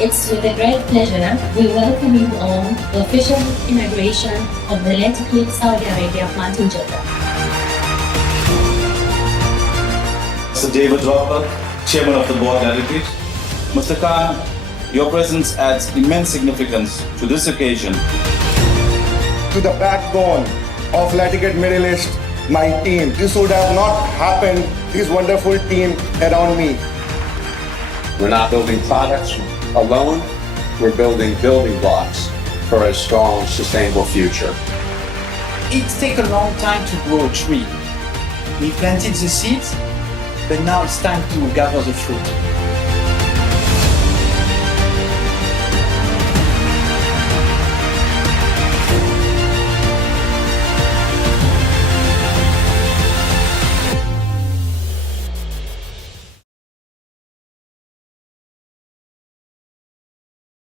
It's with a great pleasure we welcome you all to the official inauguration of the LATICRETE Saudi Arabia plant in Jeddah. Mr. David Roper, Chairman of the Board, LATICRETE. Mr. Khan, your presence adds immense significance to this occasion. To the backbone of LATICRETE Middle East, my team. This would have not happened, this wonderful team around me. We're not building products alone, we're building blocks for a strong, sustainable future. It takes a long time to grow a tree. We planted the seeds, but now it's time to gather the fruit.